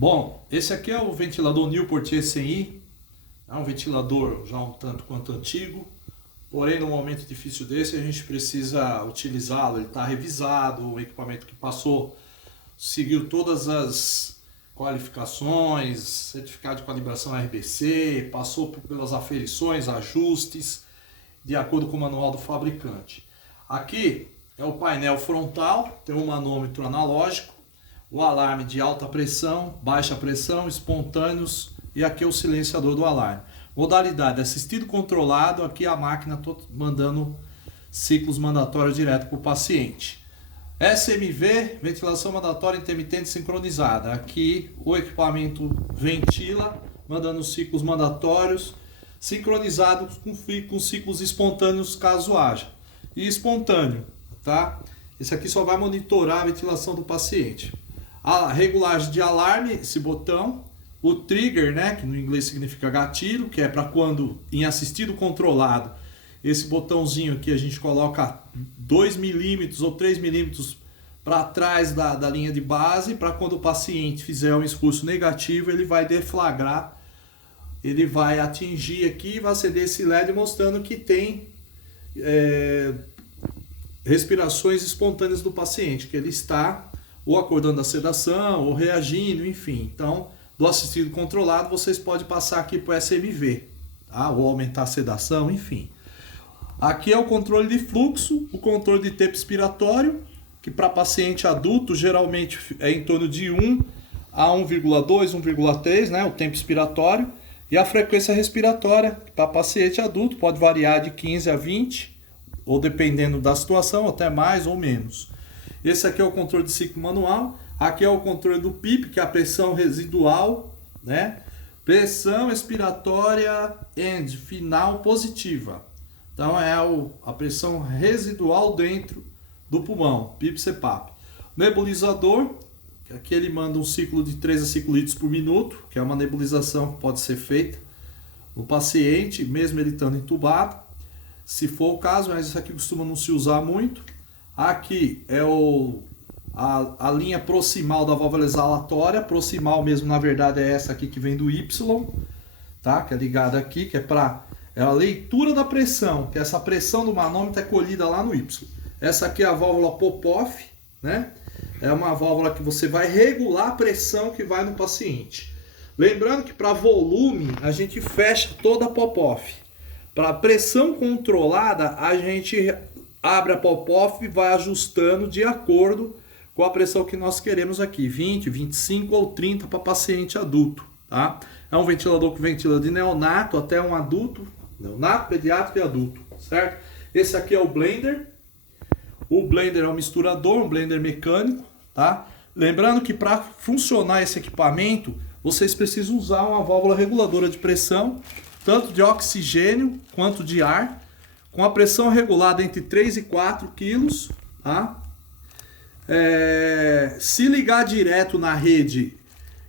Bom, esse aqui é o ventilador Newport ECI, é um ventilador já um tanto quanto antigo, porém num momento difícil desse a gente precisa utilizá-lo, ele está revisado, o equipamento que passou seguiu todas as qualificações, certificado de calibração RBC, passou pelas aferições, ajustes, de acordo com o manual do fabricante. Aqui é o painel frontal, tem um manômetro analógico, o alarme de alta pressão, baixa pressão, espontâneos e aqui é o silenciador do alarme. Modalidade assistido controlado, aqui a máquina estou mandando ciclos mandatórios direto para o paciente. SMV, ventilação mandatória intermitente sincronizada. Aqui o equipamento ventila, mandando ciclos mandatórios, sincronizados com ciclos espontâneos caso haja. E espontâneo, tá? Esse aqui só vai monitorar a ventilação do paciente. A regulagem de alarme, esse botão, o trigger, né, que no inglês significa gatilho, que é para quando em assistido controlado, esse botãozinho aqui a gente coloca 2 milímetros ou 3 milímetros para trás da linha de base, para quando o paciente fizer um esforço negativo, ele vai deflagrar, ele vai atingir aqui e vai acender esse LED mostrando que tem respirações espontâneas do paciente, que ele está ou acordando a sedação, ou reagindo, enfim. Então, do assistido controlado, vocês podem passar aqui para o SMV, tá? Ou aumentar a sedação, enfim. Aqui é o controle de fluxo, o controle de tempo expiratório, que para paciente adulto geralmente é em torno de 1 a 1,2, 1,3, né? O tempo expiratório. E a frequência respiratória, para paciente adulto, pode variar de 15 a 20, ou dependendo da situação, até mais ou menos. Esse aqui é o controle de ciclo manual. Aqui é o controle do PIP, que é a pressão residual, né? Pressão expiratória end, final positiva. Então é a pressão residual dentro do pulmão, PIP-CPAP. Nebulizador, que aqui ele manda um ciclo de 3 a 5 litros por minuto, que é uma nebulização que pode ser feita no paciente, mesmo ele estando entubado, se for o caso, mas isso aqui costuma não se usar muito. Aqui é a linha proximal da válvula exalatória. Proximal mesmo, na verdade, é essa aqui que vem do Y, tá? Que é ligada aqui, que é a leitura da pressão, que essa pressão do manômetro é colhida lá no Y. Essa aqui é a válvula Popov, né? É uma válvula que você vai regular a pressão que vai no paciente. Lembrando que para volume, a gente fecha toda a Popov. Para pressão controlada, a gente abre a Popov e vai ajustando de acordo com a pressão que nós queremos aqui, 20, 25 ou 30 para paciente adulto, tá? É um ventilador que ventila de neonato até um adulto, neonato, pediátrico e adulto, certo? Esse aqui é o blender. O blender é um misturador, um blender mecânico, tá? Lembrando que para funcionar esse equipamento, vocês precisam usar uma válvula reguladora de pressão, tanto de oxigênio quanto de ar, com a pressão regulada entre 3 e 4 quilos, tá? Se ligar direto na rede,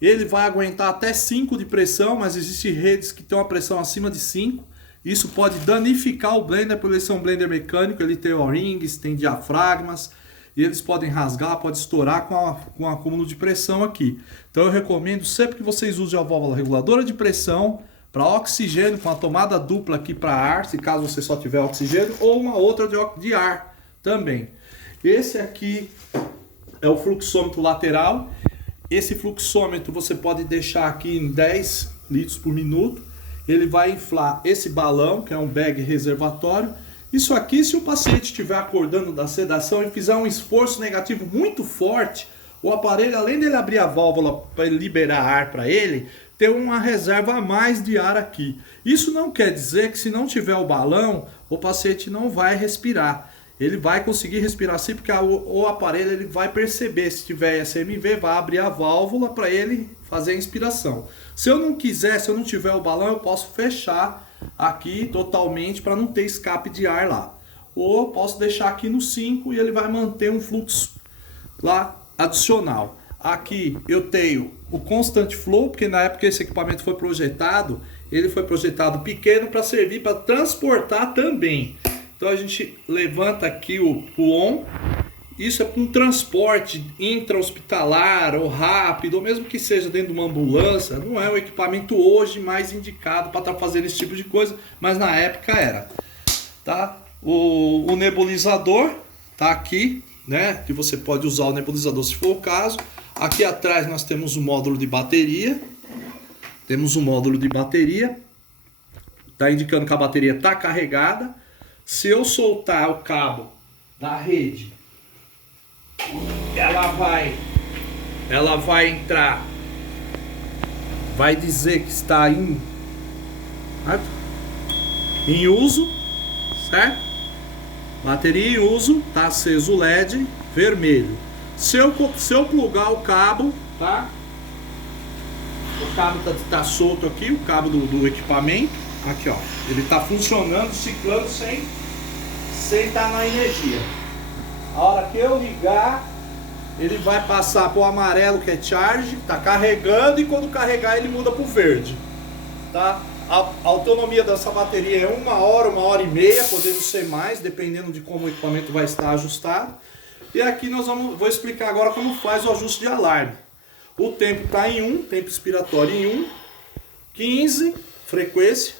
ele vai aguentar até 5 de pressão, mas existem redes que têm uma pressão acima de 5. Isso pode danificar o blender, por ele ser um blender mecânico, ele tem O-rings, tem diafragmas, e eles podem rasgar, pode estourar com o acúmulo de pressão aqui. Então eu recomendo sempre que vocês usem a válvula reguladora de pressão, para oxigênio, com a tomada dupla aqui para ar, se caso você só tiver oxigênio, ou uma outra de ar também. Esse aqui é o fluxômetro lateral. Esse fluxômetro você pode deixar aqui em 10 litros por minuto. Ele vai inflar esse balão, que é um bag reservatório. Isso aqui, se o paciente estiver acordando da sedação e fizer um esforço negativo muito forte, o aparelho, além dele abrir a válvula para liberar ar para ele, ter uma reserva a mais de ar aqui. Isso não quer dizer que se não tiver o balão, o paciente não vai respirar. Ele vai conseguir respirar sim, porque o aparelho ele vai perceber, se tiver SMV, vai abrir a válvula para ele fazer a inspiração. Se eu não quiser, se eu não tiver o balão, eu posso fechar aqui totalmente para não ter escape de ar lá. Ou eu posso deixar aqui no 5 e ele vai manter um fluxo lá adicional. Aqui eu tenho o constant flow, porque na época que esse equipamento foi projetado, ele foi projetado pequeno para servir para transportar também. Então a gente levanta aqui o on isso é para um transporte intra-hospitalar ou rápido, ou mesmo que seja dentro de uma ambulância. Não é o equipamento hoje mais indicado para estar fazendo esse tipo de coisa, mas na época era. Tá? O nebulizador tá aqui, né? Que você pode usar o nebulizador se for o caso. Aqui atrás nós temos o módulo de bateria. Temos um módulo de bateria. Tá indicando que a bateria está carregada. Se eu soltar o cabo da rede, ela vai entrar, vai dizer que está em uso, certo? Bateria em uso, tá aceso o LED vermelho. Se eu plugar o cabo, tá? O cabo tá solto aqui, o cabo do equipamento, aqui ó, ele tá funcionando, ciclando sem estar na energia. A hora que eu ligar, ele vai passar para o amarelo, que é charge, tá carregando, e quando carregar ele muda para o verde, tá? A autonomia dessa bateria é 1 hora, 1h30, podendo ser mais, dependendo de como o equipamento vai estar ajustado. E aqui vou explicar agora como faz o ajuste de alarme. O tempo está em 1, tempo expiratório em 1, 15, frequência,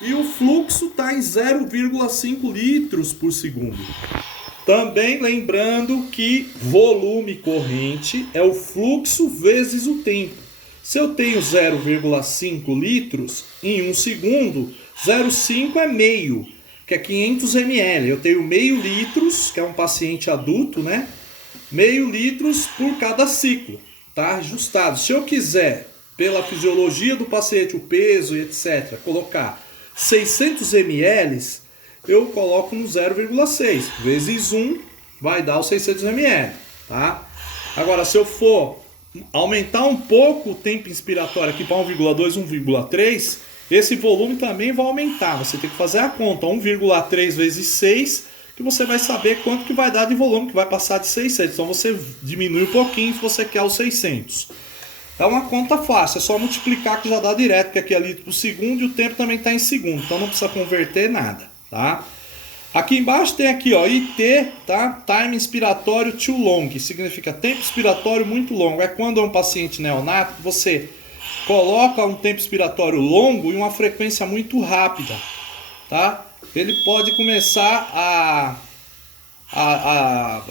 e o fluxo está em 0,5 litros por segundo. Também lembrando que volume corrente é o fluxo vezes o tempo. Se eu tenho 0,5 litros em 1 segundo, 0,5 é meio, que é 500 ml. Eu tenho meio litros, que é um paciente adulto, né? Meio litros por cada ciclo, tá? Ajustado. Se eu quiser, pela fisiologia do paciente, o peso e etc., colocar 600 ml, eu coloco no 0,6 vezes 1 vai dar os 600 ml, tá? Agora, se eu for aumentar um pouco o tempo inspiratório aqui para 1,2, 1,3, esse volume também vai aumentar. Você tem que fazer a conta, 1,3 vezes 6, que você vai saber quanto que vai dar de volume, que vai passar de 600. Então você diminui um pouquinho se você quer os 600. É uma conta fácil, é só multiplicar que já dá direto, porque aqui é litro por segundo e o tempo também está em segundo, então não precisa converter nada, tá? Aqui embaixo tem aqui, ó, IT, tá? Time inspiratório too long, significa tempo expiratório muito longo. É quando é um paciente neonato que você coloca um tempo expiratório longo e uma frequência muito rápida, tá? Ele pode começar a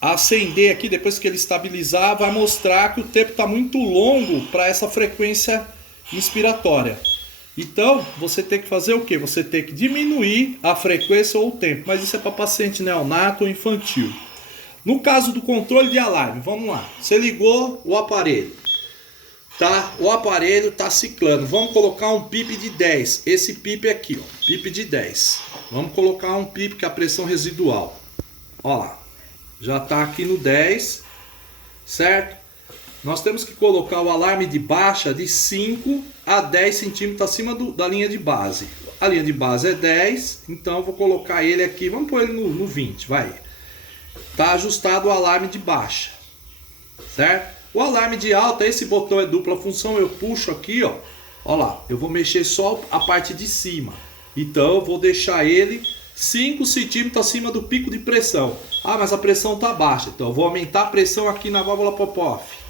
acender aqui, depois que ele estabilizar, vai mostrar que o tempo está muito longo para essa frequência inspiratória. Então, você tem que fazer o quê? Você tem que diminuir a frequência ou o tempo, mas isso é para paciente neonato ou infantil. No caso do controle de alarme, vamos lá. Você ligou o aparelho, tá? O aparelho está ciclando. Vamos colocar um PIP de 10. Esse PIP aqui, ó, PIP de 10. Vamos colocar um PIP que é a pressão residual. Ó lá. Já está aqui no 10, certo? Nós temos que colocar o alarme de baixa de 5 a 10 centímetros acima da linha de base. A linha de base é 10, então eu vou colocar ele aqui, vamos pôr ele no 20, vai. Está ajustado o alarme de baixa, certo? O alarme de alta, esse botão é dupla função, eu puxo aqui, ó. Ó lá, eu vou mexer só a parte de cima. Então eu vou deixar ele 5 centímetros acima do pico de pressão. Ah, mas a pressão está baixa, então eu vou aumentar a pressão aqui na válvula pop-off.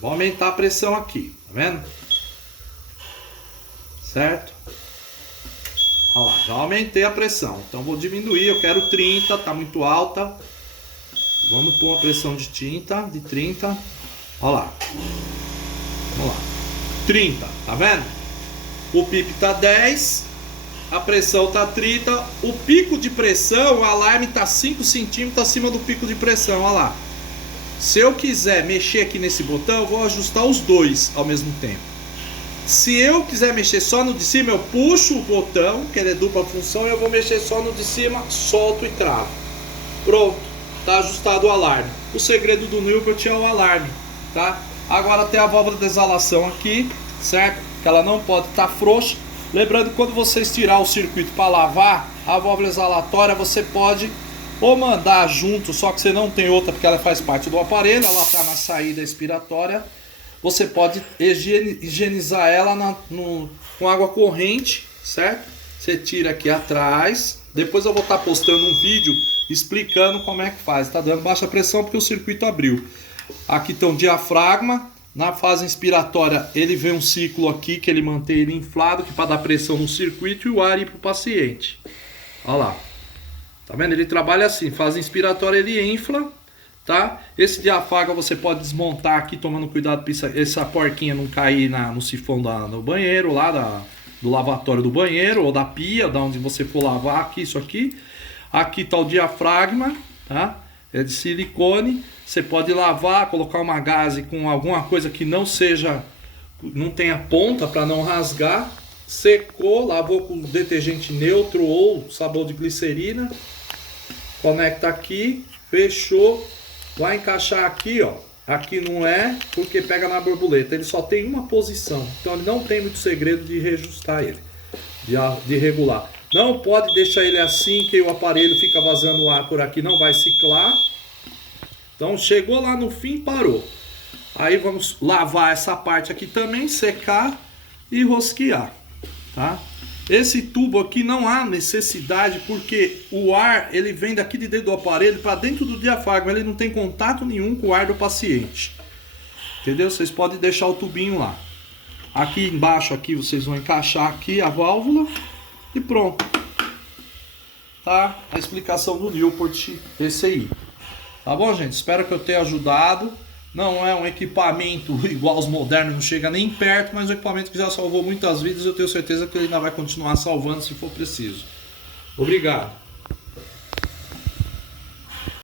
Vou aumentar a pressão aqui, tá vendo? Certo? Olha lá, já aumentei a pressão. Então vou diminuir, eu quero 30, tá muito alta. Vamos pôr uma pressão de 30. Olha lá. Vamos lá. 30, tá vendo? O PIP tá 10, a pressão tá 30, o pico de pressão, o alarme tá 5 centímetros acima do pico de pressão, olha lá. Se eu quiser mexer aqui nesse botão, eu vou ajustar os dois ao mesmo tempo. Se eu quiser mexer só no de cima, eu puxo o botão, que ele é dupla função, e eu vou mexer só no de cima, solto e travo. Pronto, tá ajustado o alarme. O segredo do Nilbert é o alarme, tá? Agora tem a válvula de exalação aqui, certo? Que ela não pode estar frouxa. Lembrando que quando vocês tirar o circuito para lavar, a válvula exalatória você pode ou mandar junto, só que você não tem outra porque ela faz parte do aparelho, ela está na saída expiratória. Você pode higienizar ela com água corrente, certo? Você tira aqui atrás. Depois eu vou estar postando um vídeo explicando como é que faz. Tá dando baixa pressão porque o circuito abriu. Aqui tem um diafragma. Na fase inspiratória ele vem um ciclo aqui que ele mantém ele inflado, que para dar pressão no circuito e o ar ir para o paciente. Olha lá. Tá vendo? Ele trabalha assim. Fase inspiratória ele infla. Tá? Esse diafragma você pode desmontar aqui, tomando cuidado para essa porquinha não cair no sifão do banheiro, lá do lavatório do banheiro, ou da pia, da onde você for lavar, aqui, isso aqui. Aqui está o diafragma, tá? É de silicone. Você pode lavar, colocar uma gaze com alguma coisa que não tenha ponta para não rasgar. Secou, lavou com detergente neutro ou sabão de glicerina. Conecta aqui, fechou. Vai encaixar aqui, ó. Aqui não é, porque pega na borboleta. Ele só tem uma posição. Então ele não tem muito segredo de reajustar ele, de regular. Não pode deixar ele assim, que o aparelho fica vazando ar por aqui, não vai ciclar. Então chegou lá no fim, parou. Aí vamos lavar essa parte aqui também, secar e rosquear, tá? Esse tubo aqui não há necessidade, porque o ar ele vem daqui de dentro do aparelho para dentro do diafragma, ele não tem contato nenhum com o ar do paciente. Entendeu? Vocês podem deixar o tubinho lá. Aqui embaixo aqui vocês vão encaixar aqui a válvula e pronto. Tá? A explicação do Newport, esse aí. Tá bom, gente? Espero que eu tenha ajudado. Não é um equipamento igual aos modernos, não chega nem perto, mas um equipamento que já salvou muitas vidas. Eu tenho certeza que ele ainda vai continuar salvando se for preciso. Obrigado.